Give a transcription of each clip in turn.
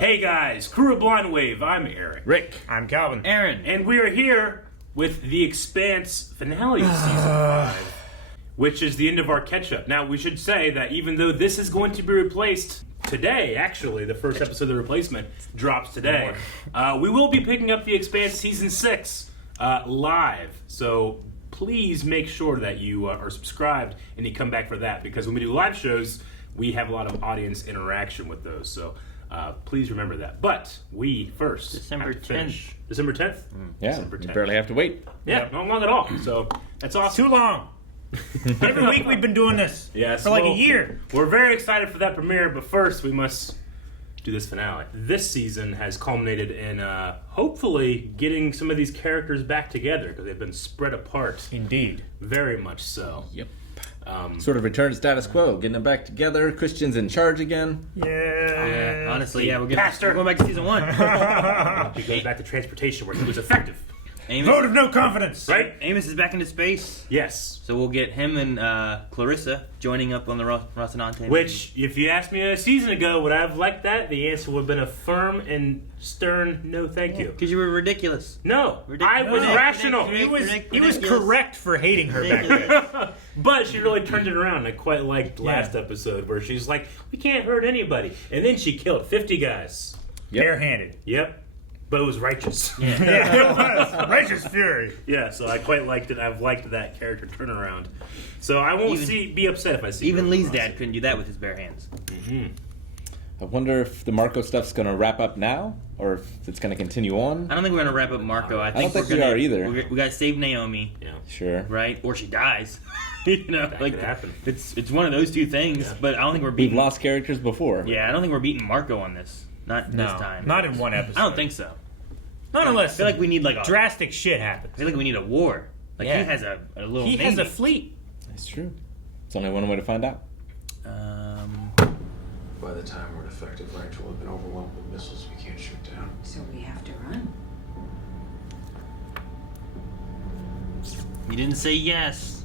Hey guys, crew of Blind Wave, I'm Eric. Rick. I'm Calvin. Aaron. And we are here with the Expanse finale of Season 5, which is the end of our catch-up. Now, we should say that even though this is going to be replaced today, actually, the first episode of The Replacement drops today, we will be picking up the Expanse Season 6 live. So please make sure that you are subscribed and you come back for that, because when we do live shows, we have a lot of audience interaction with those. So please remember that. But we first December 10th. December 10th? Yeah, December you 10th. barely have to wait. Yeah, not long at all. So that's awesome. Too long. Every week we've been doing this Yes, for like well, a year. We're very excited for that premiere, but first we must do this finale. This season has culminated in hopefully getting some of these characters back together, because they've been spread apart. Indeed. Very much so. Yep. Sort of return to status quo, getting them back together. Christian's in charge again. Yeah. Honestly, yeah, we're Pastor. going back to season 1. He goes back to transportation where he was effective. Vote of no confidence. Right? Amos is back into space, Yes. so we'll get him and Clarissa joining up on the Rocinante. Which, if you asked me a season ago, would I have liked that? The answer would have been a firm and stern no thank you. Because you were ridiculous. No, I was No. rational. He was Ridiculous. correct for hating her back then. But she really turned it around. I quite liked last episode where she's like, we can't hurt anybody. And then she killed 50 guys. Yep. Barehanded. Yep. But it was righteous. Yeah. Yeah, it was. Righteous fury. Yeah, so I quite liked it. I've liked that character turnaround. So I won't be upset if I see Even her Lee's cross. dad couldn't do that with his bare hands. I wonder if the Marco stuff's going to wrap up now, or if it's going to continue on. I don't think we're going to wrap up Marco. I think don't think we're we gonna, are either. We got to save Naomi, Yeah. Sure. right? Or she dies. You know, That like could happen. It's one of those two things. Yeah. But I don't think we're We've beating. lost characters before. Yeah, I don't think we're beating Marco on this. Not No, this time. not in one episode. I don't think so. Not I unless feel like we need like a. drastic shit happens. I feel like we need a war. Like Yeah. he has a little. He has navy. a fleet. That's true. It's only one way to find out. By the time we're effective range, we'll have been overwhelmed with missiles we can't shoot down. So we have to run. You didn't say yes.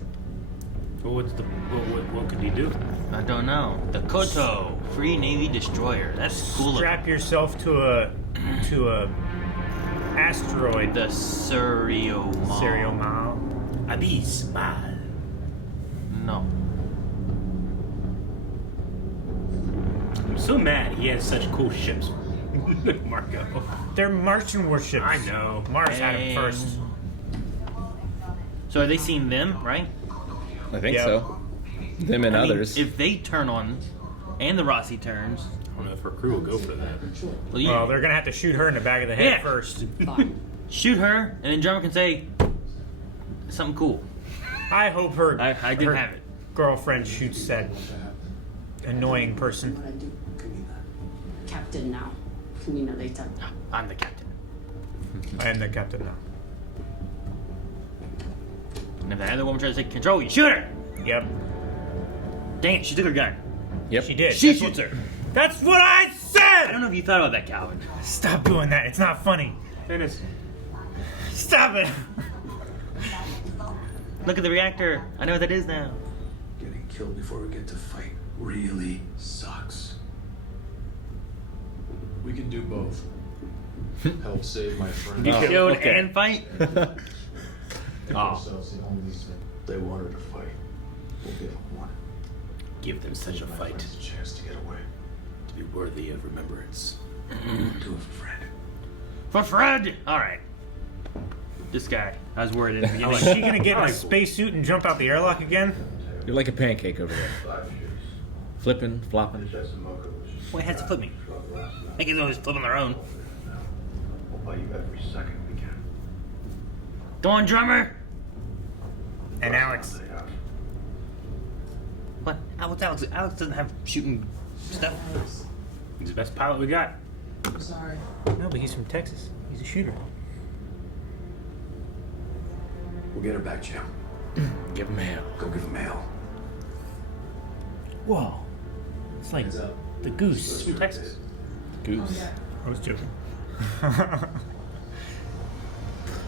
Well, what could he do? I don't know. The Koto Free Navy Destroyer. That's cool. Strap yourself to a asteroid. The Serial Mall. Serial mile. Abyss Mal. No. I'm so mad he has such cool ships. Marco. They're Martian warships. I know. Mars had them first. So are they seeing them, right? I think Yeah. so. Them and I mean, others. if they turn on, and the Rossi turns, I don't know if her crew will go for that. well, you Well, they're gonna have to shoot her in the back of the head Yeah. first. Fine. shoot her, and then Drummer can say something cool. I hope her I didn't her have it. girlfriend shoots that annoying person. What I do? Captain now. Can later. I'm the captain. I am the captain now. And if that other woman tries to take control, you shoot her. Yep, Dang it, she took her gun. Yep. she did. She That's shoots her. That's what I I said! don't know if you thought about that, Calvin. Stop doing that. It's not funny. Dennis. Stop it. Look at the reactor. I know what that is now. Getting killed before we get to fight really sucks. We can do both. Help save my friend. You Oh, killed okay. and fight. Give ourselves the only thing they wanted to fight. We'll give them one. Give them such a My fight friends a chance to get away. to be worthy of remembrance. Do it for Fred. For Fred. All right. This guy. I was worried at the beginning. Is she gonna get in a spacesuit and jump out the airlock again? You're like a pancake over there. 5 years. Flipping, flopping. That's a mocha wish. Wait, has to flip me. I think it's always flip on their own. We'll buy you every second we can. Go on, drummer. And Alex. What? What's Alex? Alex doesn't have shooting stuff. He's the best pilot we got. I'm sorry. No, but he's from Texas. He's a shooter. We'll get her back, Jim. Give him hell. Go give him hell. Whoa. It's like Heads up. the goose. From Texas. Goose. I was joking.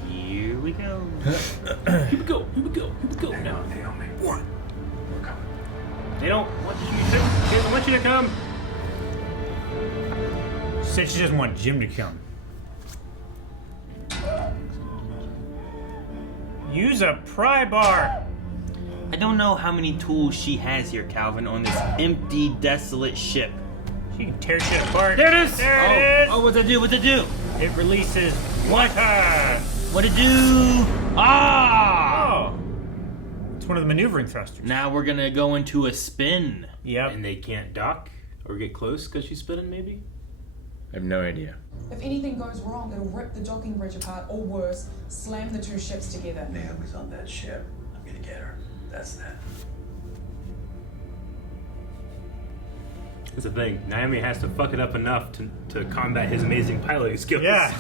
Here we go. Here we go. Here we go. Here we go. Hang Now, on, Naomi. What? We're coming. they don't want you to. They don't want you to come. Said she doesn't want Jim to come. Use a pry bar. I don't know how many tools she has here, Calvin, on this empty, desolate ship. She can tear shit apart. There it is! There it is! Oh, what'd it do? What'd it do? It releases What? water. What'd it do? Ah! Oh. It's one of the maneuvering thrusters. Now we're gonna go into a spin. Yep. And they can't dock or get close because she's spinning, maybe? I have no idea. If anything goes wrong, it'll rip the docking bridge apart, or worse, slam the two ships together. Naomi's on that ship. I'm gonna get her. That's that. That's the thing. Naomi has to fuck it up enough to combat his amazing piloting skills. Yeah.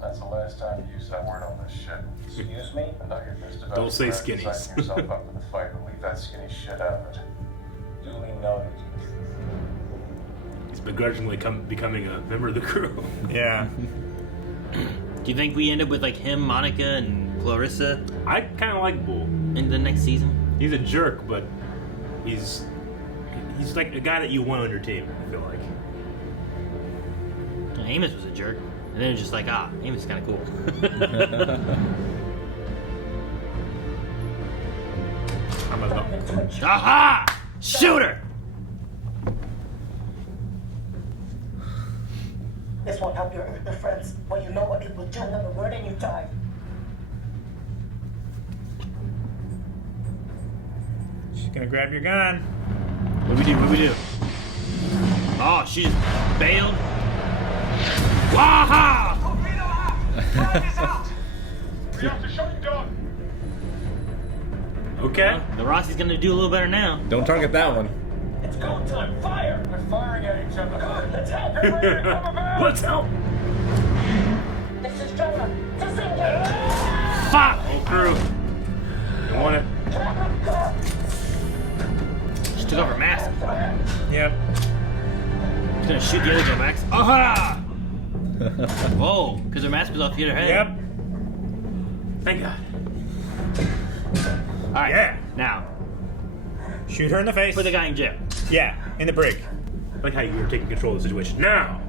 That's the last time you used that word on this ship. Excuse me? I know you're just about Don't say to start skinnies. signing yourself up for the fight, but leave that skinny shit out of it. Duly noted. He's begrudgingly becoming a member of the crew. Yeah. Do you think we end up with like him, Monica, and Clarissa I kind of like Bull. in the next season? He's a jerk, but he's like a guy that you want on your team, I feel like. Amos was a jerk. And then it's just like, Amos is kind of cool. I'm a Aha! Shoot her! This won't help your friends. Well, you know what it will do. Another word and you die. She's gonna grab your gun. What we do? What we do? Oh, she just bailed. Waha! We have to shut him down. Okay. The Rossi's gonna do a little better now. Don't target that one. It's go time. Fire! We're firing at each other. Let's help. Let's help! This is Jonah. Disengage. Fuck! Whole crew. You want it? She took off her mask. Yep. She's gonna shoot the other girl, Max. Aha! Whoa, because her mask was off to get her head. Yep. Thank God. Alright, Yeah. now, Shoot her in the face. put the guy in jail. Yeah, in the brig. I like how you were taking control of the situation. Now!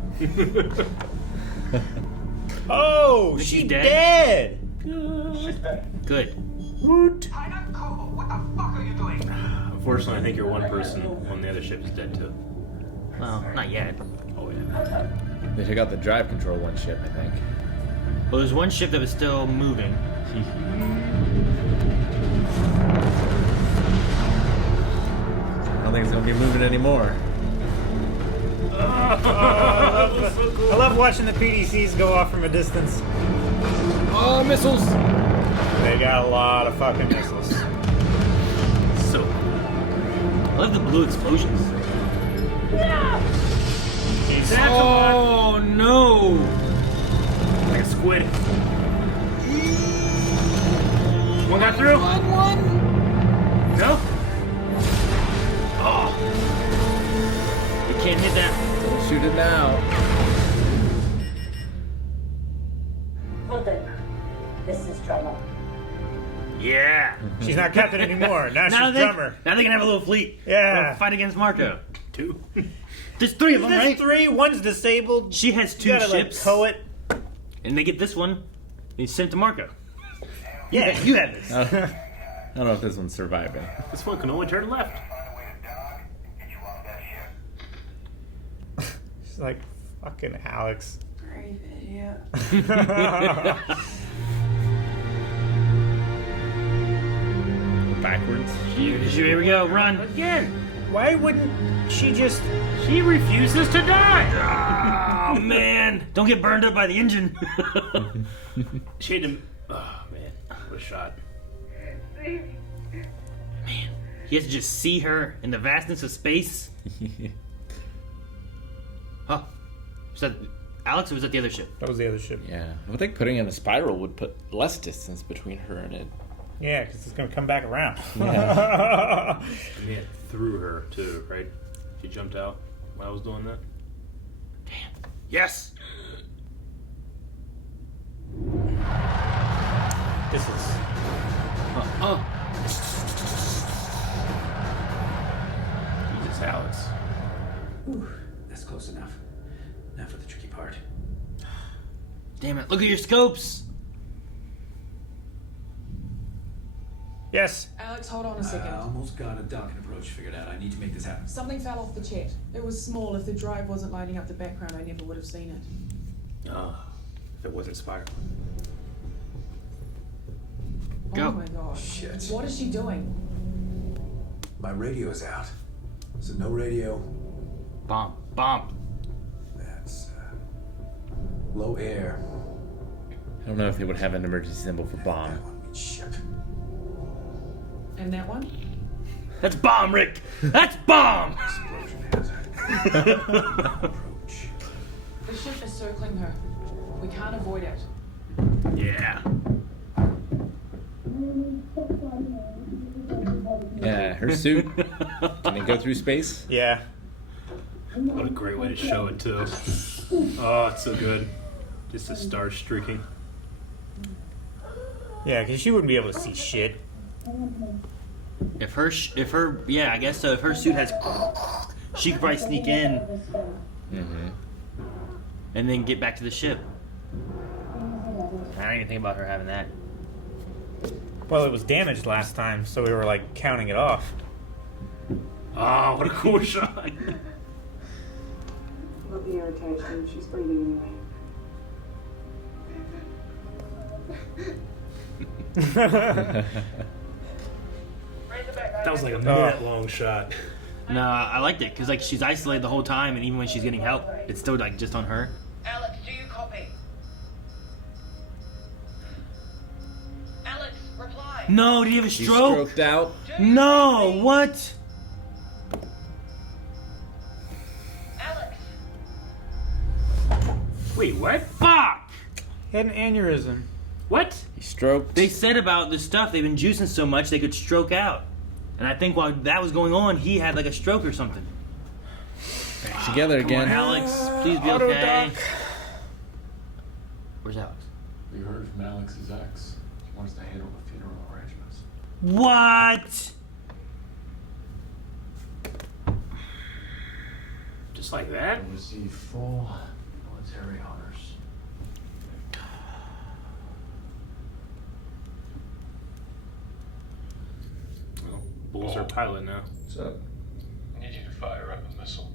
Oh, She's she's dead. dead. She's dead. Good. Woot. What the fuck are you doing? Unfortunately, I think your one person on the other ship is dead too. Well, not yet. Oh, yeah. They took out the drive control one ship, I think. Well, there's one ship that was still moving. I don't think it's gonna be moving anymore. I love watching the PDCs go off from a distance. Oh, missiles! They got a lot of fucking missiles. So, I love the blue explosions. Oh, no! like a squid. One got through? No? Oh! We can't hit that. Don't shoot it now. Well then, this is Jonah. Yeah! she's not captain anymore. Now she's they, drummer. now they can have a little fleet. Yeah. They'll fight against Marco. Two. There's three of them, There's right? three. One's disabled. She has two You gotta ships. like tow it. And they get this one. They sent to Marco. Yeah, You have this. I don't know if this one's surviving. This one can only turn left. She's like, fucking Alex. Brave idiot. Backwards. Here we go. Run. Again. Why wouldn't she just? She refuses to die. Oh, man. Don't get burned up by the engine. She had to. Oh, man. What a shot. He has to just see her in the vastness of space. Oh. Was that Alex or was that the other ship? That was the other ship. Yeah. I would think putting in a spiral would put less distance between her and it. Yeah, because it's gonna come back around. Yeah. And it threw her, too, right? She jumped out while I was doing that. Yes. This is. Oh. Jesus, Alex. That's close enough. Now for the tricky part. Damn it! Look at your scopes. Yes. Alex, hold on a second. I almost got a docking approach figured out. I need to make this happen. Something fell off the chat. It was small. If the drive wasn't lighting up the background, I never would have seen it. If it wasn't spiral. Go. Oh my gosh. Shit. What is she doing? My radio's out. So no radio. Bomb. Bomb. That's low air. I don't know if they would have an emergency symbol for bomb. That one means ship. And that one? That's bomb, Rick. That's bomb. Explosion hazard. Approach. The ship is circling her. We can't avoid it. Yeah. Yeah, her suit. Can it go through space? Yeah. What a great way to show it too. Oh, it's so good. Just the stars streaking. Yeah, because she wouldn't be able to see shit. If her, yeah, I guess so. If her suit has, she could probably sneak in, and then get back to the ship. I don't even think about her having that. Well, it was damaged last time, so we were like counting it off. Oh, what a cool shot. Let the air irritation. She's breathing anyway. That was like a minute long shot. No, I liked it because like she's isolated the whole time, and even when she's getting help, it's still like just on her. Alex, do you copy? Alex, reply. No, did he have a She's stroke? stroked out. No, what? Alex. Wait, what? Fuck! He had an aneurysm. What? He stroked. They said about the stuff they've been juicing so much they could stroke out, and I think while that was going on, he had like a stroke or something. Back together Come on, again. Alex, please be Auto okay. doc. Where's Alex? We heard from Alex's ex. He wants to handle the funeral arrangements. What? Just like that? He'll receive full military honors. Well, Bull's our pilot now. What's up? I need you to fire up a missile.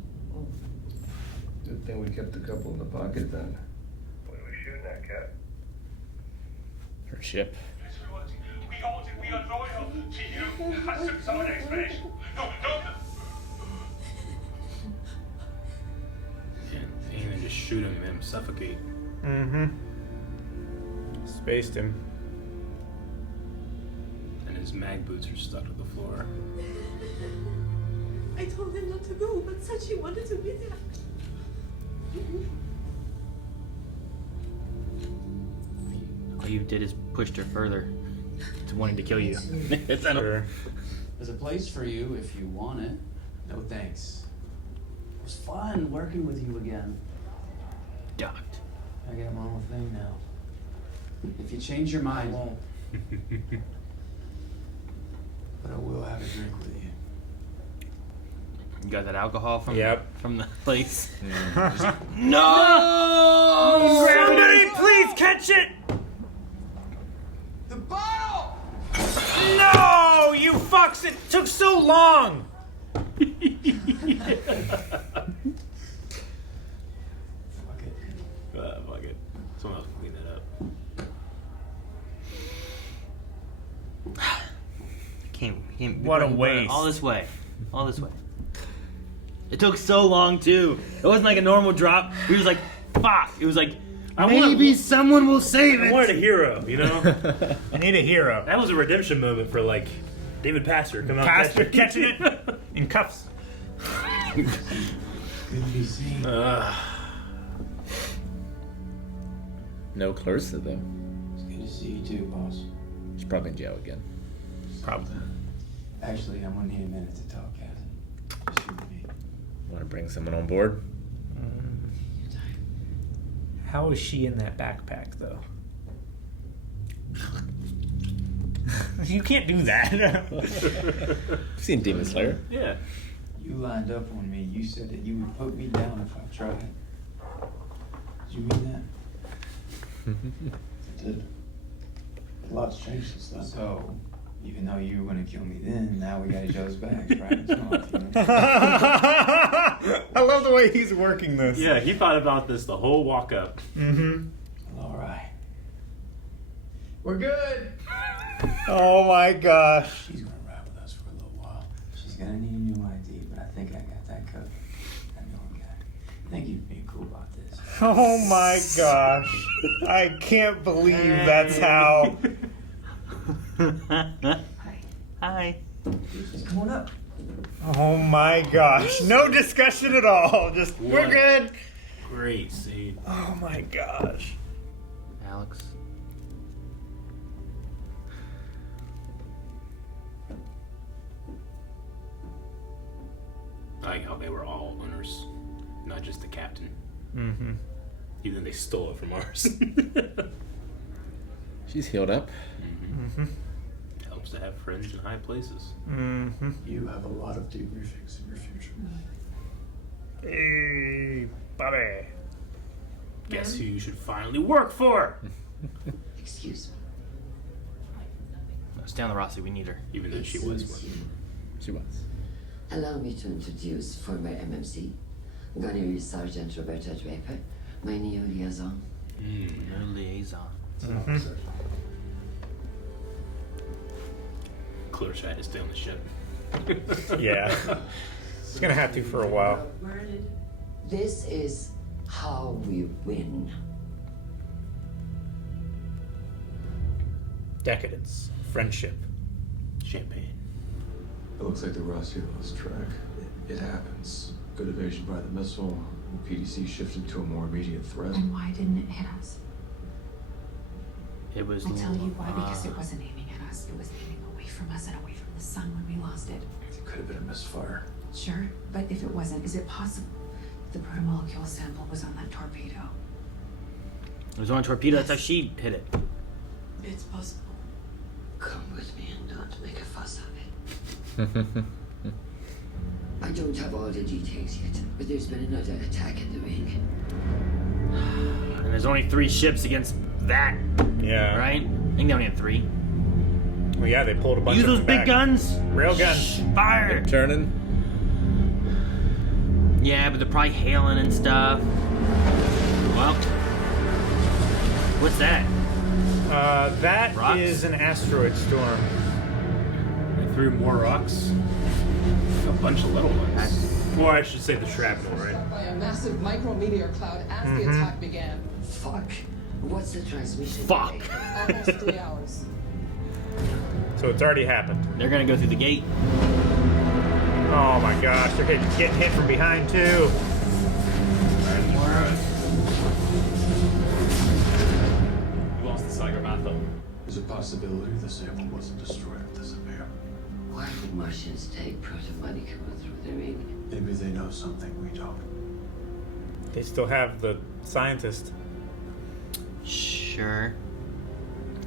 Good thing we kept a couple in the pocket then. What are we shooting at, Cap? Her ship. We are loyal to you. I took some explanation. No. And then just shoot him and him suffocate. Mm-hmm. Spaced him. And his mag boots are stuck to the floor. I told him not to go, but said she wanted to be there. All you did is pushed her further to wanting to kill you. Sure. There's a place for you if you want it. No thanks. It was fun working with you again. Docked. I got my own thing now. If you change your mind, I won't. But I will have a drink with you. You got that alcohol from from the place? No! Somebody please catch it! The bottle! No! You fucks! It took so long! Fuck it. Fuck it. Someone else can clean that up. Can't What a bring waste. All this way. It took so long too. It wasn't like a normal drop. We was like, fuck. It was like, maybe someone will save I it. wanted a hero, you know? I need a hero. That was a redemption moment for like David Pastor coming out Pastor catching it in cuffs. Good to be seen. No Clarissa though. It's good to see you too, boss. She's probably in jail again. Probably. Actually, I'm gonna need a minute to talk, Captain. Just shoot me. Want to bring someone on board? How is she in that backpack, though? You can't do that. I've seen Demon Slayer. Yeah. You You lined up on me. You said that you would put me down if I tried. Did you mean that? I did. A lot's changed since then. So, even though you were gonna kill me then, now we got each other's backs, right? It's not like, you know. I love the way he's working this. Yeah, he thought about this the whole walk up. Mm-hmm. All right. We're good. Oh my gosh. She's gonna ride with us for a little while. She's gonna need a new ID, but I think I got that covered. I know I got it. Thank you for being cool about this. Oh my gosh. I can't believe that's how. Hi. Just come on up. Oh my gosh. No discussion at all. Just, we're good. Great scene. Oh my gosh. Alex. I like how they were all owners, not just the captain. Mm-hmm. Even though they stole it from ours. She's healed up. Mm-hmm. Helps to have friends in high places. Mm-hmm. You have a lot of debriefings in your future. Hey, Bobby. Guess who you should finally work for? Excuse me. No, stay on the Rossi. We need her. Even though she was one. She was. Allow me to introduce former MMC, Gunnery Sergeant Roberta Draper, my new liaison. No liaison. Mm-hmm. Clear shot to stay on the ship. Yeah. It's gonna have to for a while. This is how we win. Decadence. Friendship. Champagne. It looks like the Rossi lost track. It happens. Good evasion by the missile. PDC shifted to a more immediate threat. And why didn't it hit us? It was. I'll tell you why, because it wasn't aiming at us. It was aiming away from us and away from the sun when we lost it. It could have been a misfire. Sure, but if it wasn't, is it possible the protomolecule sample was on that torpedo? It was on a torpedo. That's how she hit it. It's possible. Come with me and don't make a fuss of it. I don't have all the details yet, but there's been another attack in the ring. And there's only 3 ships against that. Yeah. Right? I think they only had 3. Well, yeah, they pulled a bunch Use of those them big back. guns. Rail guns. Fire. Turning. Yeah, but they're probably hailing and stuff. Well, what's that? That Rocks? is an asteroid storm. They threw more rocks. A bunch of little ones. Or I should say the shrapnel, right? By a massive micrometeor cloud as the attack began. Fuck. What's the transmission? Fuck. delay? Almost 3 hours. So it's already happened. They're gonna go through the gate. Oh my gosh, they're getting hit from behind too. You lost the Cybermatha. There's a possibility the sample wasn't destroyed with this affair. Why would Martians take Protomolecule through the ring? Maybe they know something we don't. They still have the scientist. Sure.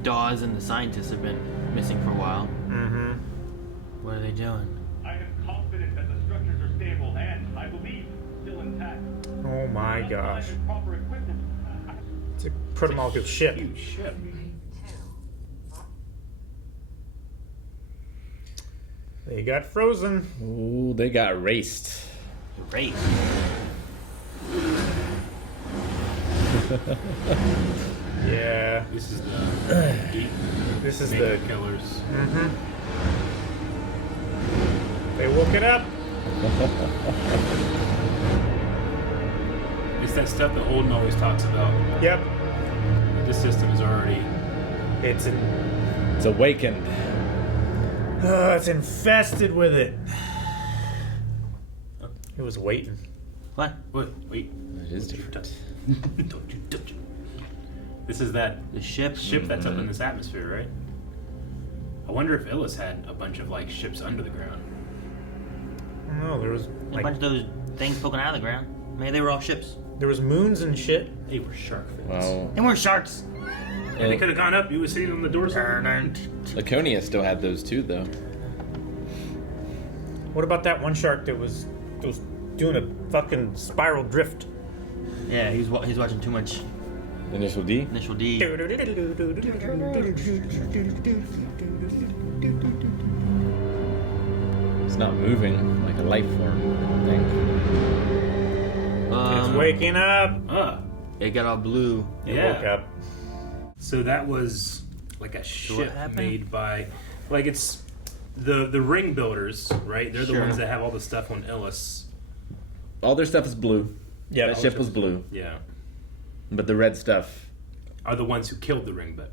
Dawes and the scientists have been missing for a while. Mm-hmm. What are they doing? I am confident that the structures are stable and, I believe, still intact. Oh my gosh. Proper equipment. It's a protomolecule ship. Huge ship. They got frozen. Ooh, they got raced. Great. Yeah. This is the geek This is the mega killers. Mm-hmm. They woke it up. It's that stuff that Holden always talks about. Yep. This system is already. It's It's awakened. it's infested with it. It was waiting. What? What? Wait. It is different. Don't you touch it. This is that The ship? that's up in this atmosphere, right? I wonder if Illis had a bunch of like ships under the ground. I don't know. There was A like bunch of those things poking out of the ground. Maybe they were all ships. there was moons and shit. They were shark fins. Well, They weren't sharks. And they could have gone up. You would see on the doors. Laconia still had those too, though. What about that one shark that was was doing a fucking spiral drift. Yeah, he's watching too much Initial D? Initial D. It's not moving like a life form, I don't think. It's waking up. It got all blue. It woke up. So that was like a what ship happened? made by, like it's the ring builders, right? They're the Sure. ones that have all the stuff on Illis. All their stuff is blue. Yeah, that all ship their was stuff- blue. Yeah, But the red stuff. are the ones who killed the ring builders.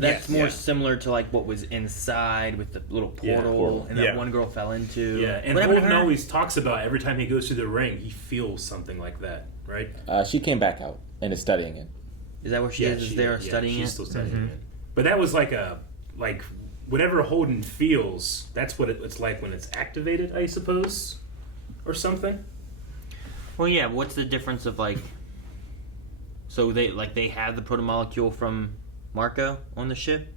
That's Yes, more yeah. similar to like what was inside with the little Yeah, portal, portal. and that Yeah. one girl fell into. Yeah, and What happened to Holden her? always talks about every time he goes through the ring, he feels something like that, right? She came back out and is studying it. Is that where she is? Is there studying she's it? still studying it. But that was like whatever Holden feels, that's what it's like when it's activated, I suppose, or something. Well, yeah. What's the difference of like? So they have the protomolecule from Marco on the ship,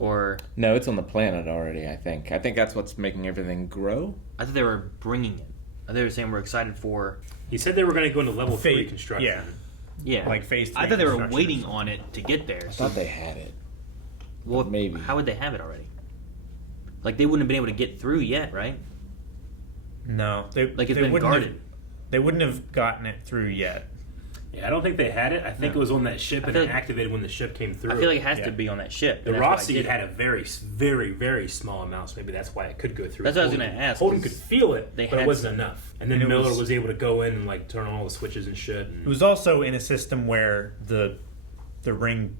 or No, it's on the planet already, I think. I think that's what's making everything grow. I thought they were bringing it. I thought they were saying we're excited for. He said they were going to go into level 3 Fate, construction. yeah. Yeah, Like phase 3 I thought they were construction. waiting on it to get there. I So, thought they had it. well, maybe. How would they have it already? Like they wouldn't have been able to get through yet, right? No, they Like it's they been wouldn't guarded. have, they wouldn't have gotten it through yet. Yeah, I don't think they had it. I think No. it was on that ship I and feel it like- activated when the ship came through. I feel like it has Yeah. to be on that ship. the and that's why I Rossi did it. had a very, very, very small amount, so maybe that's why it could go through. That's what I was Holden- gonna ask, Holden 'cause could feel it, they but it had wasn't some. enough. And then And it Miller was- was able to go in and like turn on all the switches and shit. It And, was also in a system where the ring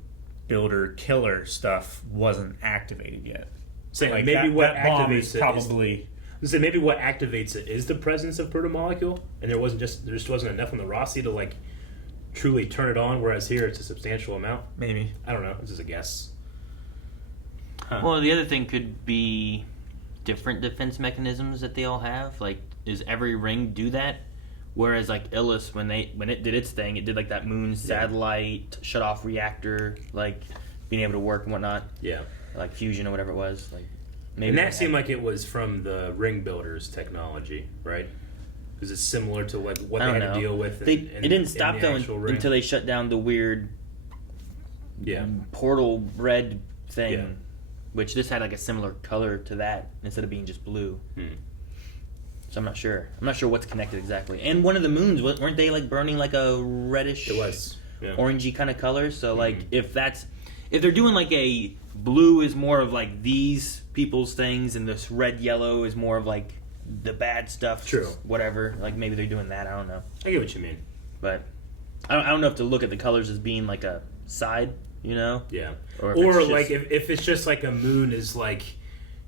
builder killer stuff wasn't activated yet. saying Like maybe that, what that bomb activates is it probably so maybe what activates it is the presence of protomolecule, and there just wasn't enough on the Rossi to like truly turn it on. Whereas here it's a substantial amount. maybe. I don't know. This is a guess. Well, the other thing could be different defense mechanisms that they all have. Like, does every ring do that? Whereas, like Illis, when it did its thing, it did like that moon satellite shut off reactor, like being able to work and whatnot, Yeah. like fusion or whatever it was. Like, maybe And they that seemed had- like it was from the ring builders technology, right? Because it's similar to like what I they don't had know. to deal with. It didn't stop the though actual ring. until they shut down the weird portal red thing, Yeah. which this had like a similar color to that instead of being just blue. So I'm not sure. I'm not sure what's connected exactly. And one of the moons weren't they like burning like a reddish, It was. Yeah. orangey kind of color? So like if they're doing like a blue is more of like these people's things, and this red yellow is more of like the bad stuff. True. Whatever. Like maybe they're doing that. I don't know. I get what you mean. But I don't know if to look at the colors as being like a side, you know? Yeah. Or Or, if it's like just- if it's just like a moon is like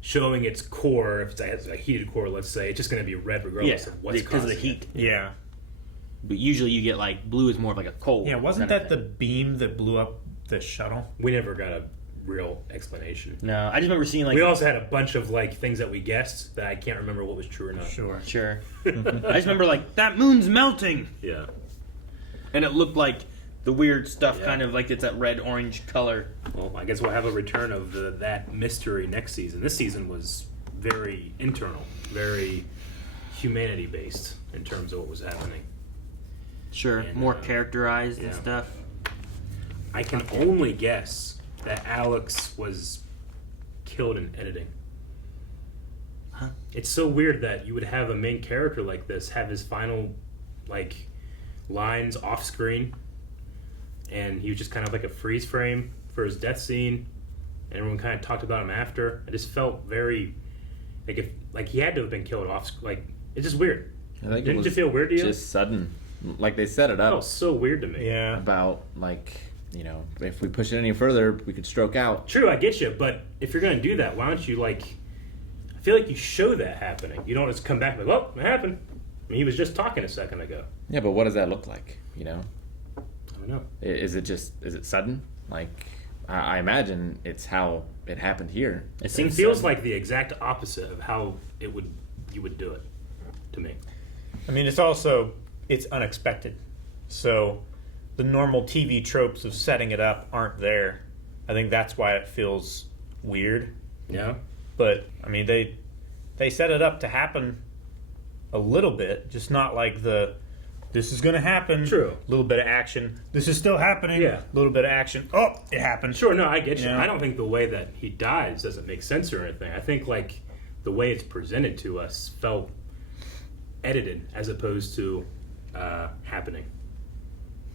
showing its core, if it's a heated core, let's say, it's just going to be red regardless of what's because of the causing heat. it. Yeah. But usually you get like blue is more of like a cold. Yeah, wasn't kind of that the beam that blew up the shuttle? We never got a real explanation. thing. No, I just remember seeing like We also had a bunch of like things that we guessed that I can't remember what was true or not. Sure. Sure. I just remember like that moon's melting, Yeah. and it looked like the weird stuff, Yeah. kind of like it's that red orange color. Well, I guess we'll have a return of that mystery next season. This season was very internal, very humanity based in terms of what was happening. Sure, And, more characterized and yeah. stuff. I can only guess that Alex was killed in editing. Huh? It's so weird that you would have a main character like this have his final like lines off screen, and he was just kind of like a freeze frame for his death scene, and everyone kind of talked about him after. I just felt very like he had to have been killed off. Like it's just weird. I think Didn't it feel weird to you? Just sudden. Like they set it It up felt so weird to me. Yeah. about like, if we push it any further, we could stroke out. True, I get you, but if you're gonna do that, why don't you like? I feel like you show that happening. You don't just come back and like, well, it happened. I mean, he was just talking a second ago. Yeah, but what does that look like? I don't know. Is it sudden? Like I imagine it's how it happened here. It feels like the exact opposite of how you would do it to me. I mean, it's unexpected. So the normal TV tropes of setting it up aren't there. I think that's why it feels weird. Yeah. But I mean, they set it up to happen a little bit, just not like this is going to happen. True. A little bit of action. This is still happening. Yeah. A little bit of action. Oh, it happened. Sure, no, I get you. Yeah. I don't think the way that he dies doesn't make sense or anything. I think, like, the way it's presented to us felt edited as opposed to happening.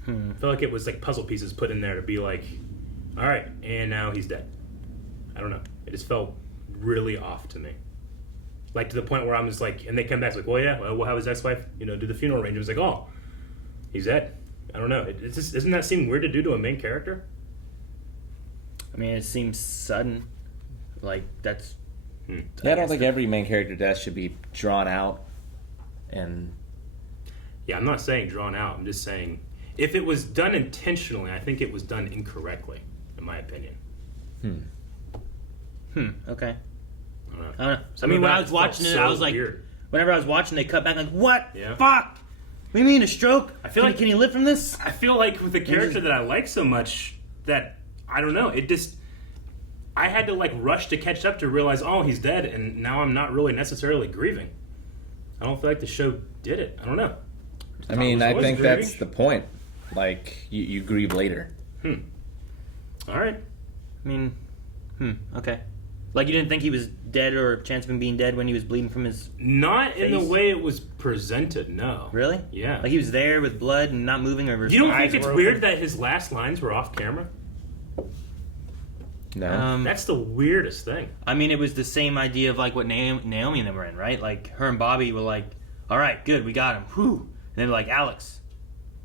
I feel like it was, like, puzzle pieces put in there to be like, all right, and now he's dead. I don't know. It just felt really off to me. Like, to the point where I'm just like, and they come back like, well, yeah, we'll have his ex-wife, do the funeral arrangements. Like, oh, he's dead. I don't know. It's just, doesn't that seem weird to do to a main character? I mean, it seems sudden. Like, that's... I don't think every main character death should be drawn out. And yeah, I'm not saying drawn out. I'm just saying if it was done intentionally, I think it was done incorrectly, in my opinion. Okay. I don't know. I don't know. I mean, when I was watching it, I was like, weird. Whenever I was watching, they cut back like, what? Yeah. Fuck! What do you mean a stroke? I feel like can he live from this? I feel like with a character that I like so much that I don't know. It just I had to like rush to catch up to realize, oh, he's dead, and now I'm not really necessarily grieving. I don't feel like the show did it. I don't know. I mean, I think grieving. that's the point. Like, you grieve later. All right. I mean, okay. Like, you didn't think he was dead or a chance of him being dead when he was bleeding from his Not face? in the way it was presented, no. Really? Yeah. Like, he was there with blood and not moving or... You don't think it's weird that his last lines were off camera? No. That's the weirdest thing. I mean, it was the same idea of, like, what Naomi and them were in, right? Like, her and Bobby were like, all right, good, we got him. Whew. And they're like, Alex.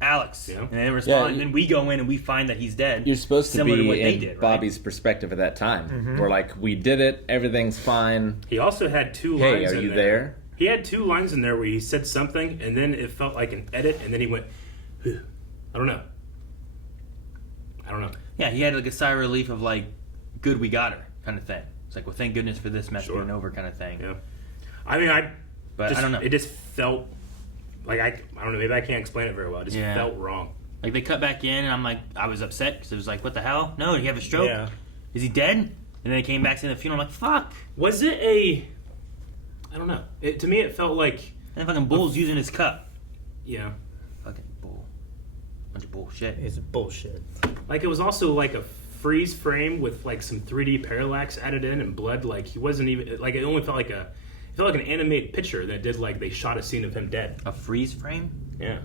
Yeah. And they respond, and then we go in and we find that he's dead. You're supposed to similar be to what they in did, right? Bobby's perspective at that time. We're like, we did it, everything's fine. He also had two Hey, lines are in you there. there? He had two lines in there where he said something, and then it felt like an edit, and then he went, "Phew." I don't know. Yeah, he had like a sigh of relief of like, good, we got her, kind of thing. It's like, well, thank goodness for this mess being over, kind of thing. Yeah. I mean, I don't know. It just felt like I don't know. Maybe I can't explain it very well. It just felt wrong. Like, they cut back in, and I'm like, I was upset because it was like, what the hell? No, did he have a stroke? Yeah. Is he dead? And then they came back to the funeral. I'm like, fuck. Was it a? I don't know. To me, it felt like And fucking Bull's using his cup. yeah, Fucking Bull. Bunch of bullshit. It's bullshit. like it was also like a freeze frame with like some 3D parallax added in and blood. Like he wasn't even like it only felt like it felt like an animated picture that did like they shot a scene of him dead. A freeze frame? Yeah.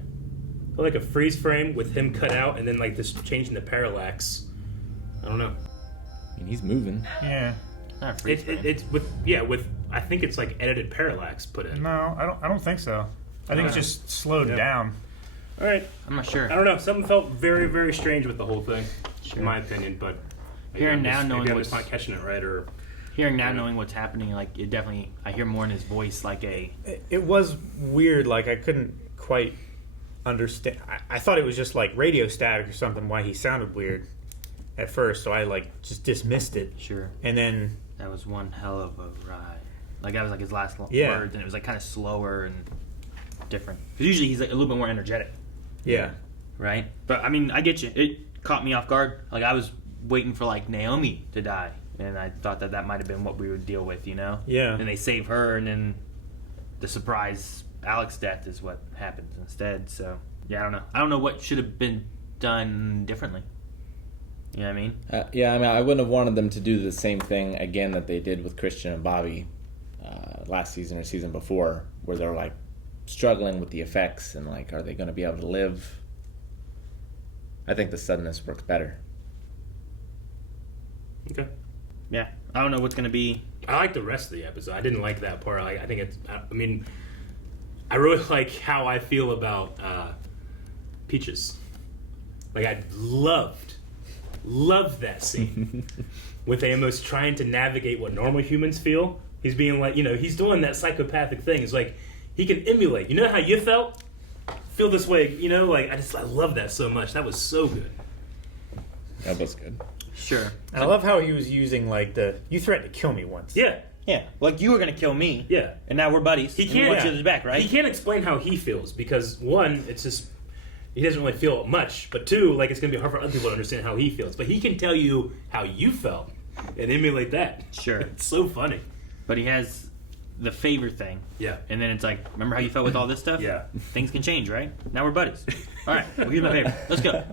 Felt like a freeze frame with him cut out and then like this changing the parallax. I don't know. I mean, he's moving. Yeah. Not a freeze frame. It's with I think it's like edited parallax put in. No, I don't think so. I think it's just slowed down. All right. I'm not sure. I don't know. Something felt very, very strange with the whole thing, in my opinion. But maybe Hearing now, knowing maybe I'm what's just not catching it right, or hearing now, knowing what's happening, like it definitely, I hear more in his voice, like a. It was weird. Like I couldn't quite understand. I thought it was just like radio static or something. Why he sounded weird at first, so I like just dismissed it. Sure. And then That was one hell of a ride. Like that was like his last words, and it was like kind of slower and different. Because usually he's like a little bit more energetic. yeah. Right? But I mean, I get you. It caught me off guard. Like I was waiting for like Naomi to die, and I thought that might have been what we would deal with, you know? Yeah. And they save her, and then the surprise Alex death is what happens instead. So yeah, I don't know. I don't know what should have been done differently. You know what I mean? Yeah, I mean, I wouldn't have wanted them to do the same thing again that they did with Christian and Bobby last season or season before, where they're like struggling with the effects and like, are they going to be able to live? I think the suddenness works better. okay. Yeah. I don't know what's going to be. I like the rest of the episode. I didn't like that part. I think it's. I mean, I really like how I feel about Peaches. Like I loved that scene with Amos trying to navigate what normal humans feel. He's being like, he's doing that psychopathic thing. It's like he can emulate. You know how you felt? Feel this way. Like I love that so much. That was so good. That was good. Sure. And I love how he was using like you threatened to kill me once. Yeah. Yeah. Like you were going to kill me. Yeah. And now we're buddies. He and we can't. want each other's back, right? He can't explain how he feels because one, it's just he doesn't really feel much. But two, like it's gonna be hard for other people to understand how he feels. But he can tell you how you felt and emulate that. Sure. It's so funny. But he has the favor thing. Yeah. And then it's like, remember how you felt with all this stuff? Yeah. Things can change, right? Now we're buddies. All right, we'll give him a favor. Let's go.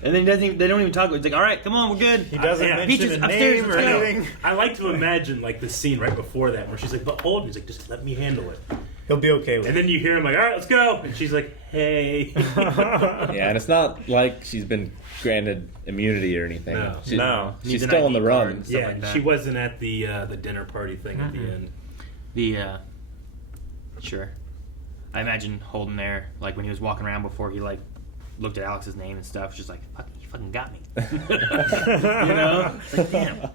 And then they don't even talk. It's like, all right, come on, we're good. He doesn't mention Peaches, a upstairs, name or let's go. anything. I like to imagine like the scene right before that where she's like, but hold, and he's like, just let me handle it. He'll be okay with And it. then you hear him like, all right, let's go. And she's like, hey. Yeah, and it's not like she's been granted immunity or anything. No. No. She's Needs an still on ID the card run. and stuff Yeah, like that. she wasn't at the dinner party thing at the end. Sure. I imagine Holden there, like when he was walking around before he like looked at Alex's name and stuff, just like, fuck, you fucking got me. You know? It's like, damn. What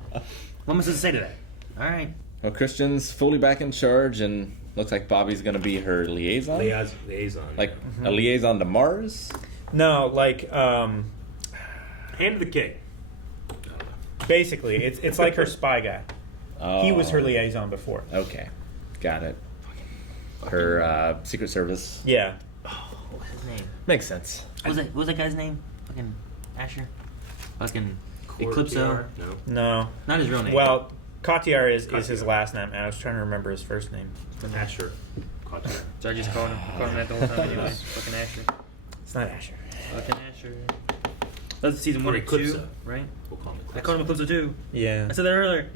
am I supposed to say to that? All right. Well, Christian's fully back in charge, and looks like Bobby's going to be her liaison. Liaison. Like a liaison to Mars. No, like Hand of the king. basically, it's like her spy guy. He was her liaison before. Okay, got it. Her Secret Service. Yeah. What was his name? Makes sense. What was that guy's name? Fucking Asher? Fucking Eclipso? Courtier? No. No. Not his real name. Well, Cotier is his last name, and I was trying to remember his first name. Asher. Courtier. So I just called him that the whole time anyway. Fucking Asher. It's not Asher. Fucking Asher. That's season 1 or 2, Eclipso. right? We'll call him I called him Eclipso 2. Yeah. I said that earlier.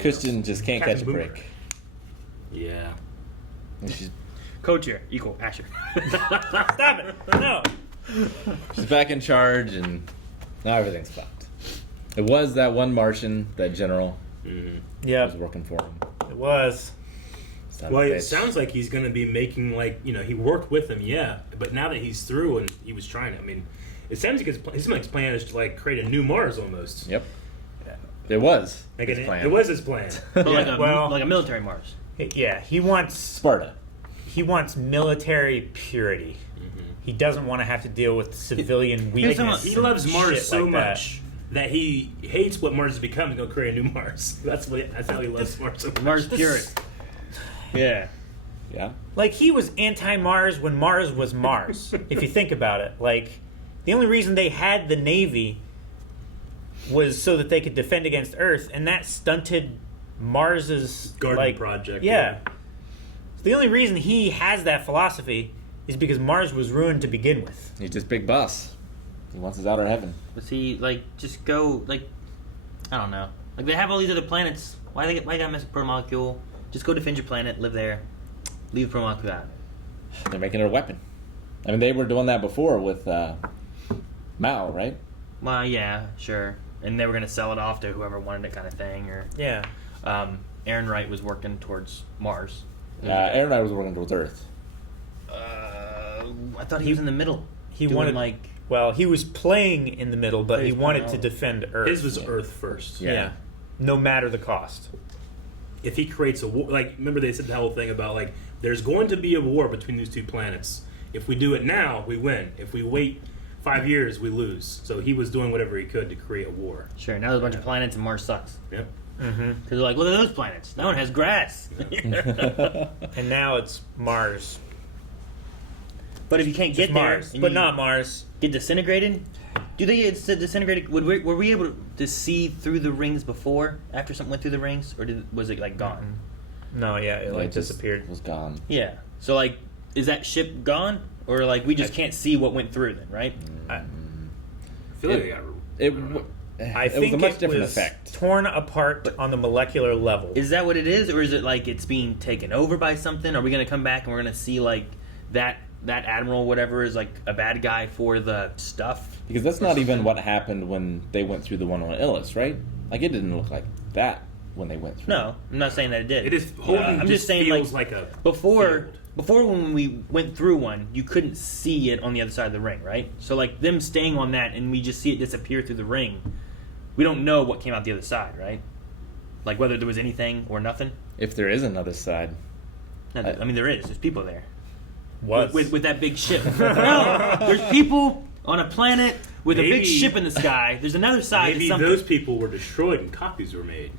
Christian just can't catch a Boomer. break. Yeah. And she's Co-chair equal Asher. Stop it! No. she's back in charge, and now everything's fucked. It was that one Martian, that general, was Yep. working for him. It was. Son of Well, a it bitch. sounds like he's going to be making, like, he worked with him, yeah. But now that he's through and he was trying to, it sounds like his plan is to, like, create a new Mars almost. Yep. It was Like his plan. It was his plan. But Yeah, like a military Mars. Yeah, he wants Sparta. military purity. He doesn't want to have to deal with civilian weakness. He loves and Mars shit so like that. much that he hates what Mars has become and go create a new Mars. That's how he loves Mars so much. Mars purist. Yeah. Yeah. Like, he was anti-Mars when Mars was Mars. If you think about it, like, the only reason they had the Navy was so that they could defend against Earth, and that stunted Mars's Garden project. Yeah. The only reason he has that philosophy is because Mars was ruined to begin with. He's just big boss. He wants his outer heaven. But see, like, just go, like, I don't know. Like, they have all these other planets. Why you gotta mess with Protomolecule? Just go defend your planet, live there, leave Protomolecule out. They're making it a weapon. I mean, they were doing that before with Mao, right? Well, yeah, sure. And they were gonna sell it off to whoever wanted it, kind of thing. Or Yeah. Aaron Wright was working towards Mars. Aaron Wright was working towards Earth. I thought he was in the middle. He doing, wanted, like, well, he was playing in the middle, but he Playing wanted out. to defend Earth. His was Earth first. Yeah. No matter the cost. If he creates a war, like, remember they said the whole thing about, like, there's going to be a war between these two planets. If we do it now, we win. If we wait 5 years, we lose. So he was doing whatever he could to create a war. Sure, now there's a bunch of planets and Mars sucks. Yep. Mm-hmm. Because they're like, look at those planets. That one has grass. And now it's Mars. But if you can't get Just there, Mars, and but you not Mars. get disintegrated, do they get disintegrated? Were we able to see through the rings before, after something went through the rings, or was it like gone? No, yeah, it like just disappeared. Was gone. Yeah. So like, is that ship gone, or like we just can't see what went through then, right? I feel like they got I it think was a much it different was effect. torn apart on the molecular level. Is that what it is, or is it like it's being taken over by something? Are we gonna come back and we're gonna see like that admiral, whatever, is like a bad guy for the stuff? Because that's not even what happened when they went through the one on Illis, right? Like, it didn't look like that when they went through. No, I'm not saying that it did. It is. Holden I'm just saying feels like a before field. when we went through one, you couldn't see it on the other side of the ring, right? So like them staying on that and we just see it disappear through the ring. We don't know what came out the other side, right? Like whether there was anything or nothing. If there is another side. No, I mean there is. There's people there. What? With that big ship. No, there's people on a planet with a big Maybe- ship in the sky. There's another side to Maybe something. those people were destroyed and copies were made.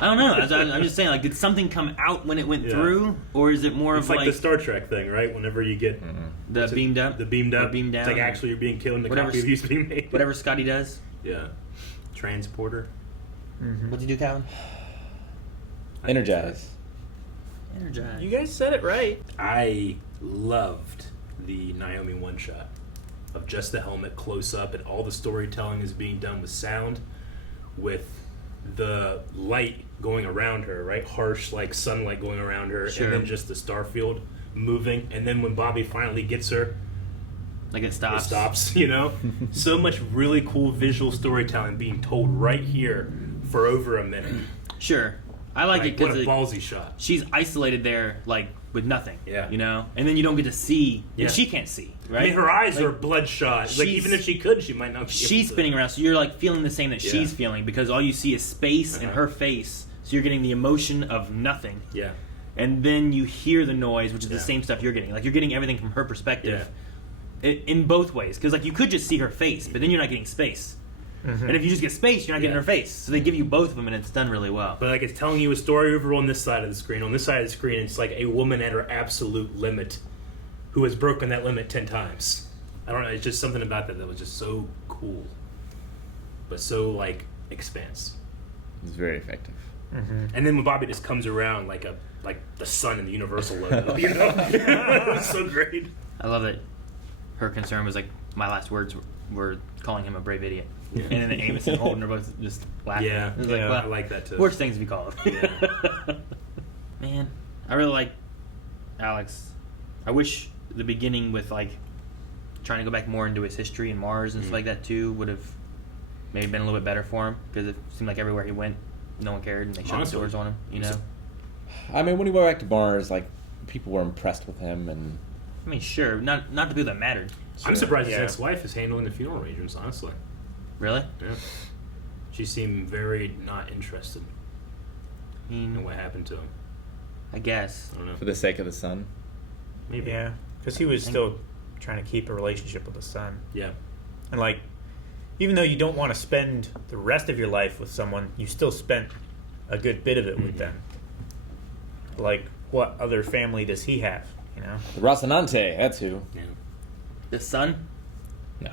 I don't know. I'm just saying, like, did something come out when it went Yeah. through, or is it more It's of like the Star Trek thing, right? Whenever you get the beamed up, the beamed up, or beamed down, it's like actually you're being killed and the whatever copy of you's being made. whatever Scotty does? Yeah. Transporter. What'd you do, Calvin? Energize. You guys said it right. I loved the Naomi one-shot of just the helmet close up, and all the storytelling is being done with sound, with the light going around her, right? Harsh, like sunlight going around her, Sure. and then just the starfield moving. And then when Bobby finally gets her, Like it stops. it stops, you know? So much really cool visual storytelling being told right here for over a minute. Sure. I like it What a because ballsy shot. she's isolated there, like, with nothing. Yeah. You know? And then you don't get to see. Yeah. And she can't see, right? I mean, her eyes Like, are bloodshot. Like, she's- even if she could, she might not be able She's to. spinning around, so you're, like, feeling the same that Yeah. she's feeling because all you see is space in her face. So you're getting the emotion of nothing. Yeah. And then you hear the noise, which is Yeah. the same stuff you're getting. Like, you're getting everything from her perspective in both ways. Because, like, you could just see her face, but then you're not getting space. Mm-hmm. And if you just get space, you're not getting Yeah. her face. So they give you both of them, and it's done really well. But like it's telling you a story over on this side of the screen. On this side of the screen, it's like a woman at her absolute limit who has broken that limit 10 times. I don't know. It's just something about that was just so cool. But so, like, Expanse. It's very effective. And then when Bobby just comes around like the sun in the Universal logo, you know? It was so great. I love that her concern was, like, my last words were calling him a brave idiot. Yeah. And then Amos and Holden are both just laughing. Yeah. It was Yeah, well, I like that too. Worst things to be called. Yeah. Man, I really like Alex. I wish the beginning with, like, trying to go back more into his history and Mars and stuff like that too would have maybe been a little bit better for him, because it seemed like everywhere he went, no one cared and they shut the Honestly. doors on him. You know. I mean, when he went back to Mars, like, people were impressed with him, and I mean, sure, not the people that mattered. I'm surprised his Yeah. ex-wife is handling the funeral arrangements, honestly. Really? Yeah. She seemed very not interested I in mean, what happened to him. I guess. I don't know. for the sake of the son. Maybe. Yeah, because he was still trying to keep a relationship with the son. Yeah. And, like, even though you don't want to spend the rest of your life with someone, you still spent a good bit of it with them. Like, what other family does he have, you know? The Rocinante, that's who. Yeah. The son? No.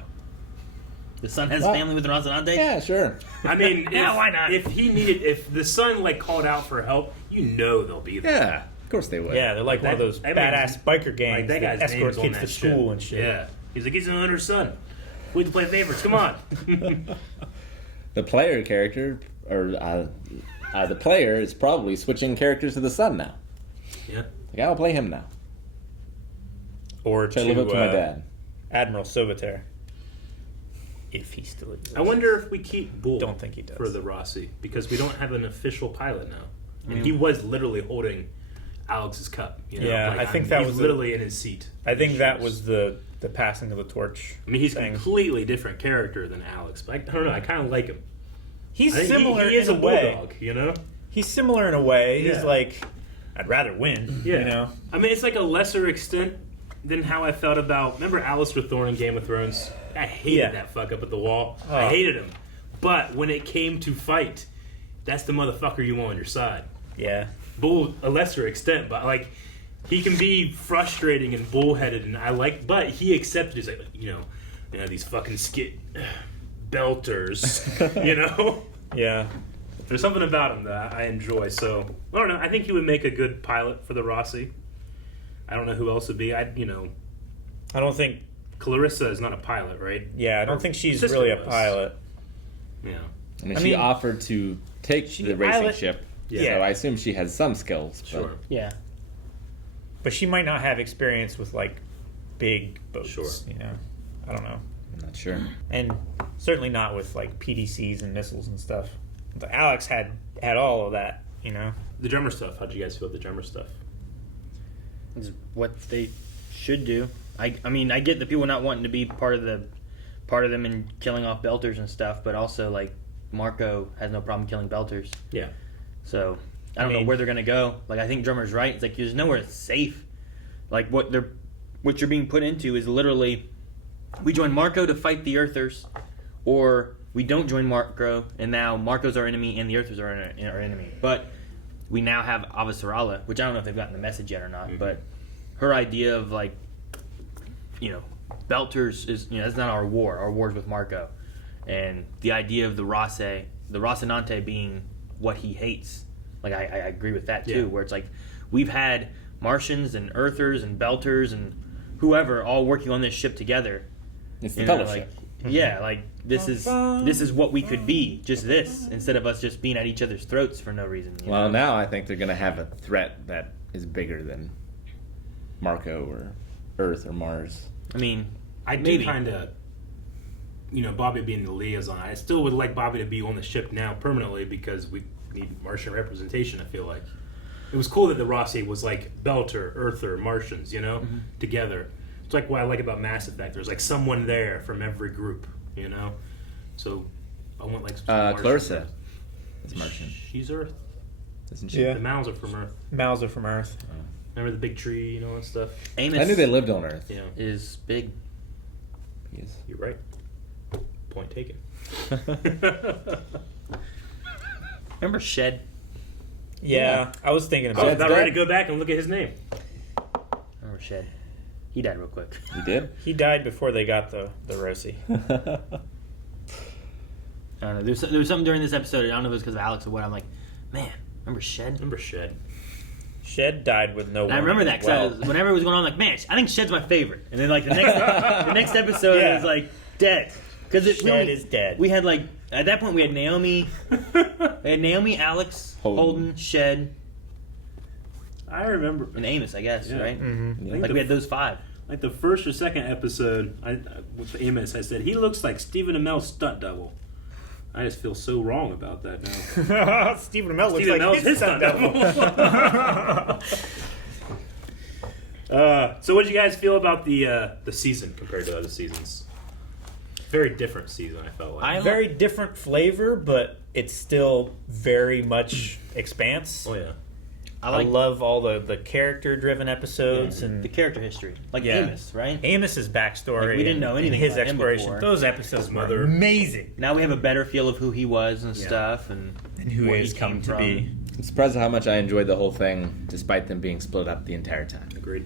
The son has What? family with Rocinante? Yeah, sure. I mean, Yeah, if, why not? If the son like called out for help, you know they'll be there. Yeah, of course they would. Yeah, they're like one of those That badass biker gangs Like that that guy's escort name's on kids that to school and shit. Yeah, he's like he's an owner's son. We have to play favorites. Come on. The player character, or the player, is probably switching characters to the son now. Yeah. Like, I'll play him now. Or Try to live up to my dad. Admiral Silverter. If he still exists. I wonder if we keep Bull. Don't think he does. For the Rossi, because we don't have an official pilot now, and he was literally holding Alex's cup. You know? Yeah, like, I think that he's was literally in his seat. I think that Shoes. was the passing of the torch. I mean, he's a thing. completely different character than Alex, but I don't know. I kind of like him. He's I think similar He is in a a way. bulldog, you know. He's similar in a way. Yeah. He's like, I'd rather win. Yeah. You know. I mean, it's like a lesser extent than how I felt about. Remember Alistair Thorne in Game of Thrones? I hated Yeah. that fuck up at the wall. Oh. I hated him. But when it came to fight, that's the motherfucker you want on your side. Yeah. Bull, a lesser extent, but like he can be frustrating and bullheaded, and I like. But he accepted. He's like, you know, these fucking skit belters, you know. Yeah. There's something about him that I enjoy. So I don't know. I think he would make a good pilot for the Rossi. I don't know who else would be. I don't think Clarissa is not a pilot, right? Yeah, I don't Her think she's sister really a was. pilot. Yeah. I mean, I she mean, offered to take the racing pilot- ship, Yeah. so I assume she has some skills. but- Sure. Yeah. But she might not have experience with like big boats. Sure. You know. I don't know. I'm not sure. And certainly not with like PDCs and missiles and stuff. But Alex had all of that, you know. The drummer stuff. How'd you guys feel about the drummer stuff? Is what they should do. I mean, I get the people not wanting to be part of them and killing off belters and stuff, but also like Marco has no problem killing belters. Yeah. So I don't know mean- where they're gonna go. Like I think Drummer's right. It's like there's nowhere safe. Like what you're being put into is literally we join Marco to fight the Earthers, or we don't join Marco and now Marco's our enemy and the Earthers are our enemy. But we now have Avasarala, which I don't know if they've gotten the message yet or not, but her idea of like, Belters is, that's not our war. Our war's with Marco. And the idea of the Rocinante being what he hates Like I agree with that too. Yeah. Where it's like we've had Martians and Earthers and Belters and whoever all working on this ship together. It's the You know, Fellowship. like, yeah, like this is what we could be, just this, instead of us just being at each other's throats for no reason. You Well, know? now I think they're going to have a threat that is bigger than Marco or Earth or Mars. I mean, I do maybe. kind of, Bobby being the liaison. I still would like Bobby to be on the ship now permanently because we need Martian representation. I feel like it was cool that the Rossi was like Belter, Earther, Martians, together. It's like what I like about Mass Effect. There's like someone there from every group, So I want like some Clarissa is Martian. She's Earth. Isn't she? Yeah. The Mals are from Earth. Mals are from Earth. Remember the big tree, and stuff. Amos I knew they lived on Earth. Yeah, is big. Yes. you're right. Point taken. Remember Shed? Yeah, I was thinking I about was it. about ready to go back and look at his name. Remember Shed? He died real quick. He did? He died before they got the Rossi. I don't know. There was something during this episode. I don't know if it was because of Alex or what. I'm like, man, remember Shed? Remember Shed? Shed died with no And I warning remember that as well. because whenever it was going on, I'm like, man, I think Shed's my favorite. And then like the next episode Yeah. is like dead because Shed is dead. We had like at that point we had Naomi, Alex, Holden, Shed, I remember. and Amos, I guess, Yeah. right? Mm-hmm. I Like think we had those 5. Like the first or second episode with Amos, I said, he looks like Stephen Amell's stunt double. I just feel so wrong about that now. Stephen Amell looks Stephen like Amell's his stunt double. So what did you guys feel about the season compared to other seasons? Very different season, I felt like. Very different flavor, but it's still very much Expanse. Oh, yeah. I love all the character-driven episodes and the character history, like Yeah. Amos, right? Amos's backstory. Like, we didn't and- know anything and his about him exploration. before. Those episodes His were mother. amazing. Now we have a better feel of who he was and Yeah. stuff, and who where he he has come came to from. be. I'm surprised at how much I enjoyed the whole thing, despite them being split up the entire time. Agreed.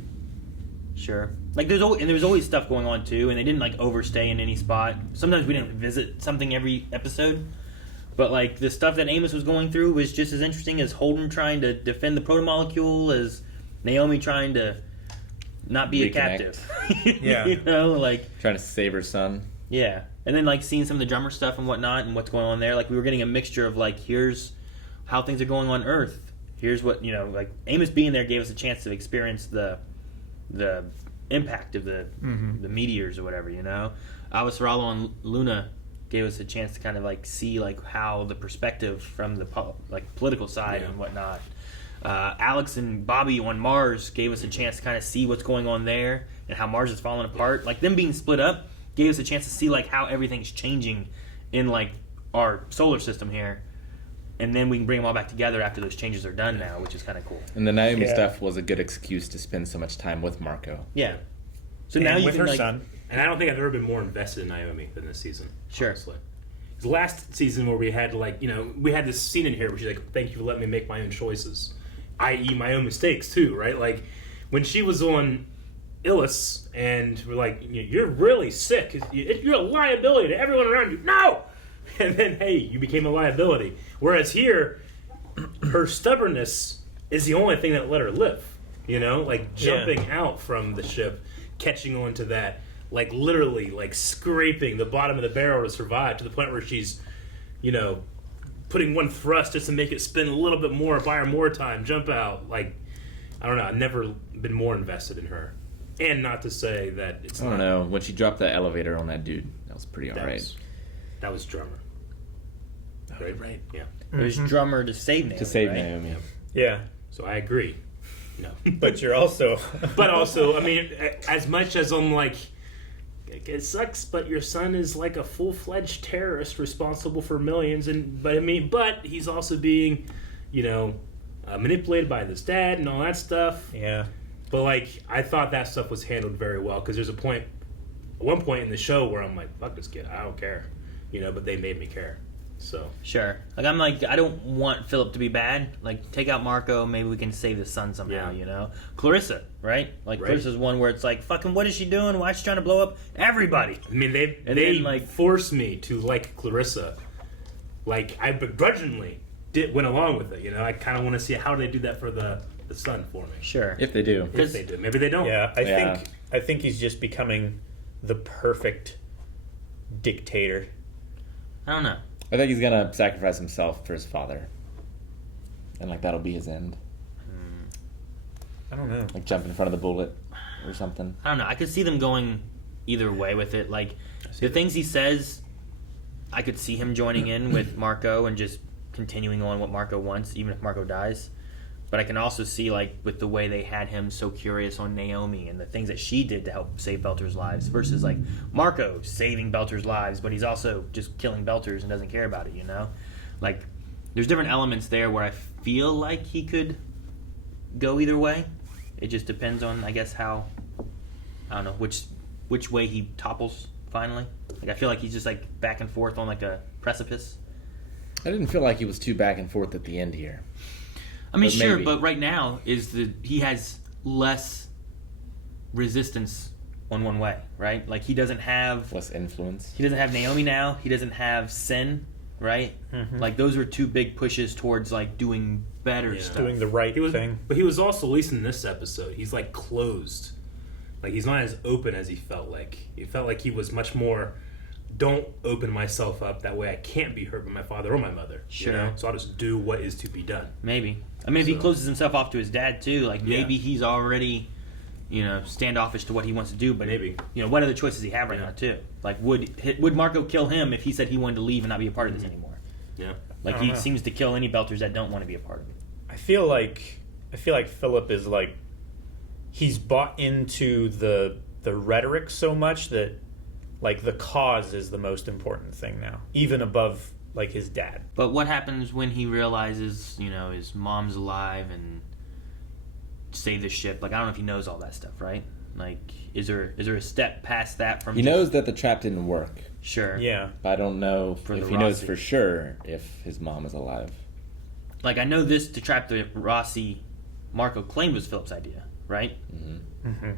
Sure. Like there was always stuff going on too, and they didn't like overstay in any spot. Sometimes we didn't visit something every episode, but like the stuff that Amos was going through was just as interesting as Holden trying to defend the Protomolecule, as Naomi trying to not be a Reconnect. captive. Yeah. You know, like Trying to save her son. yeah. And then like seeing some of the drummer stuff and whatnot and what's going on there. Like we were getting a mixture of like here's how things are going on Earth. Here's what like Amos being there gave us a chance to experience the impact of the meteors or whatever, Avasarala and Luna gave us a chance to kind of like see like how the perspective from the political side and whatnot. Alex and Bobby on Mars gave us a chance to kind of see what's going on there and how Mars is falling apart. Like them being split up gave us a chance to see like how everything's changing in like our solar system here. And then we can bring them all back together after those changes are done now, which is kind of cool. And the Naomi Yeah. stuff was a good excuse to spend so much time with Marco. Yeah. So And now you with can her like, son. And I don't think I've ever been more invested in Naomi than this season. Sure. Honestly. The last season where we had we had this scene in here where she's like, "Thank you for letting me make my own choices, i.e., my own mistakes too." Right? Like when she was on Illis, and we're like, "You're really sick. You're a liability to everyone around you." No. And then, hey, you became a liability. Whereas here, her stubbornness is the only thing that let her live. Like jumping out from the ship, catching on to that, like literally, like scraping the bottom of the barrel to survive, to the point where she's, putting one thrust just to make it spin a little bit more, buy her more time, jump out. Like, I don't know. I've never been more invested in her. And not to say that it's I don't know. When she dropped the elevator on that dude, that was pretty alright. That was drummer. Right. Yeah. it was drummer to save Naomi. To save right? Naomi. Yeah. So I agree. But you're also... But also, I mean, as much as I'm like, it sucks, but your son is like a full-fledged terrorist responsible for millions, but he's also being, manipulated by this dad and all that stuff. Yeah. But like, I thought that stuff was handled very well, because there's one point in the show where I'm like, fuck this kid, I don't care, but they made me care. So Sure. Like I'm like I don't want Philip to be bad. Like take out Marco, maybe we can save the son somehow. Clarissa, right? Like Right. Clarissa's one where it's like fucking what is she doing? Why is she trying to blow up everybody? I mean, they then, like- forced me to like Clarissa. Like I begrudgingly went along with it. I kind of want to see how they do that for the son for me. Sure. If they do. If they do. Maybe they don't. Yeah, I think he's just becoming the perfect dictator. I don't know. I think he's gonna sacrifice himself for his father, and that'll be his end. I don't know. Jump in front of the bullet or something. I don't know. I could see them going either way with it. The things he says, I could see him joining in with Marco and just continuing on what Marco wants, even if Marco dies. But I can also see, with the way they had him so curious on Naomi and the things that she did to help save Belter's lives versus, Marco saving Belter's lives, but he's also just killing Belters and doesn't care about it, There's different elements there where I feel like he could go either way. It just depends on, I guess, how, I don't know, which way he topples finally. I feel like he's just, back and forth on, a precipice. I didn't feel like he was too back and forth at the end here. I mean, sure, but right now he has less resistance on one way, right? He doesn't have less influence. He doesn't have Naomi now. He doesn't have Sin, right? Mm-hmm. Those are two big pushes towards doing better stuff, doing the right thing. But he was also, at least in this episode, he's closed. He's not as open as he felt like. He felt like he was much more. Don't open myself up. That way I can't be hurt by my father or my mother. Sure. So I'll just do what is to be done. Maybe. I mean, if he closes himself off to his dad, too, maybe he's already, standoffish to what he wants to do. But, maybe. What other choices does he have right now, too? Would Marco kill him if he said he wanted to leave and not be a part of this anymore? Yeah. He seems to kill any Belters that don't want to be a part of it. I feel like Philip is, he's bought into the rhetoric so much that the cause is the most important thing now, even above his dad. But what happens when he realizes, his mom's alive and save the ship? I don't know if he knows all that stuff, right? Is there a step past that from? He knows that the trap didn't work. Sure. Yeah. But I don't know if he knows for sure if his mom is alive. I know this to trap the Rossi Marco claimed was Philip's idea, right?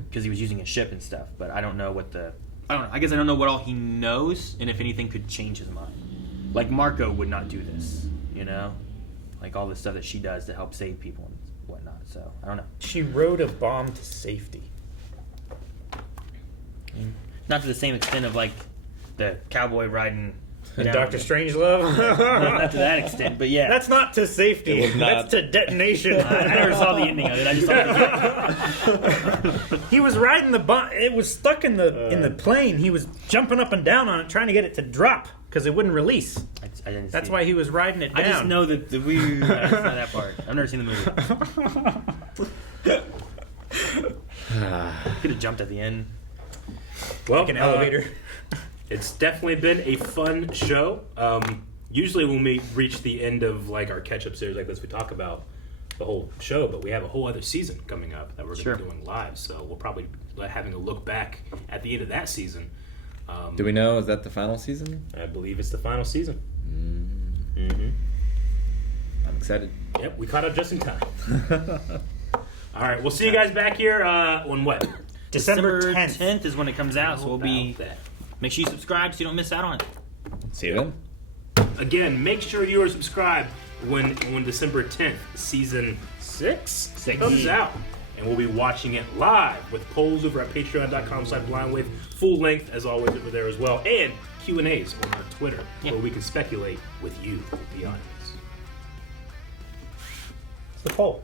Because he was using a ship and stuff, but I don't know I don't know. I guess I don't know what all he knows, and if anything could change his mind. Marco would not do this, all the stuff that she does to help save people and whatnot. So I don't know. She rode a bomb to safety. Not to the same extent of the cowboy riding. Dr. Strangelove? Not to that extent, but yeah. That's not to safety. That's to detonation. I never saw the ending of it. I just saw the beginning. He was riding the bomb. It was stuck in the plane. He was jumping up and down on it, trying to get it to drop because it wouldn't release. I didn't That's see why it. he was riding it down. I just know that the weird. That's not that part. I've never seen the movie. Could have jumped at the end. Well, like an elevator. It's definitely been a fun show. Usually when we reach the end of our catch-up series like this, we talk about the whole show, but we have a whole other season coming up that we're going to be doing live, so we'll probably be having a look back at the end of that season. Do we know, is that the final season? I believe it's the final season. I'm excited. Yep, we caught up just in time. All right, we'll see you guys back here on what? December 10th is when it comes out, so we'll be... Make sure you subscribe so you don't miss out on it. See you then. Again, make sure you are subscribed when December 10th, season 6 comes out. And we'll be watching it live with polls over at patreon.com/blindwave. Full length, as always, over there as well. And Q&As on our Twitter, where we can speculate with you, the audience. It's the poll.